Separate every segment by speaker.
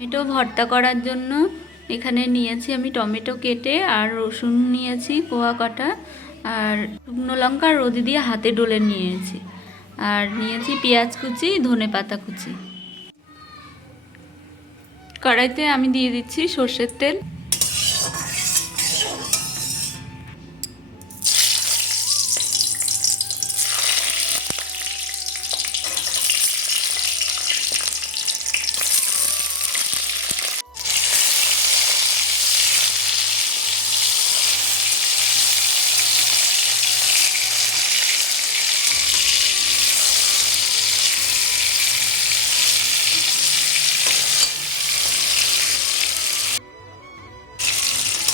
Speaker 1: Tomato ভর্তা করার জন্য এখানে নিয়েছি আমি টমেটো কেটে আর রসুন নিয়েছি, কোয়া কাটা, আর শুকনো লঙ্কা রোদি দিয়ে হাতে ডলে নিয়েছি। আর নিয়েছি পেঁয়াজ কুচি, ধনে পাতা কুচি। কড়াইতে আমি দিয়ে দিচ্ছি সর্ষের তেল।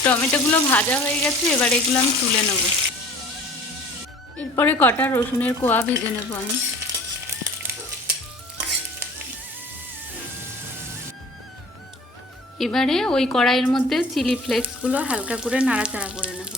Speaker 1: টমেটোগুলো ভাজা হয়ে গেছে, এবার এগুলো আমি তুলে নেব। এরপরে কটা রসুনের কোয়া ভেজে নেব আমি। এবারে ওই কড়াইয়ের মধ্যে চিলি ফ্লেক্সগুলো হালকা করে নাড়াচাড়া করে নেব।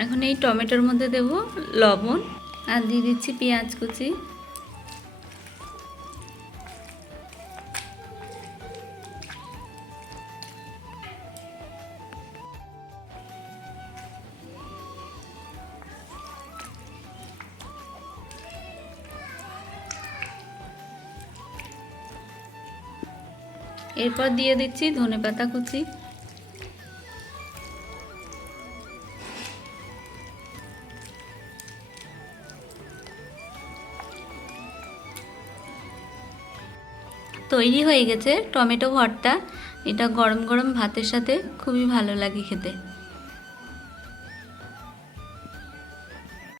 Speaker 1: এখন এই টমেটোর মধ্যে দেব লবণ আর দিয়ে দিচ্ছি পেঁয়াজ কুচি। এরপর দিয়ে দিচ্ছি ধনেপাতা কুচি। তৈরি হয়ে গেছে টমেটো ভর্তা। এটা গরম গরম ভাতের সাথে খুবই ভালো লাগে খেতে।